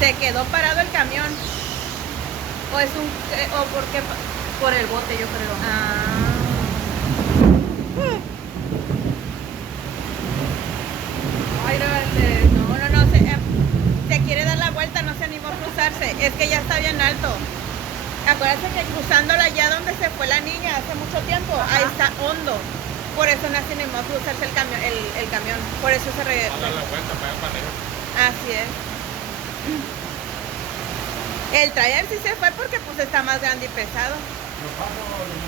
Se quedó parado el camión. O es un... o por qué... Por el bote, yo creo. Ah. Ay, no, No, se quiere dar la vuelta, no se animó a cruzarse. Es que ya está bien alto. Acuérdate que cruzándola allá donde se fue la niña hace mucho tiempo, ajá, ahí está hondo. Por eso no se animó a cruzarse el camión. Por eso se regresó. A dar la vuelta para allá para arriba. Así es. El trailer sí se fue porque pues está más grande y pesado. Nos vamos.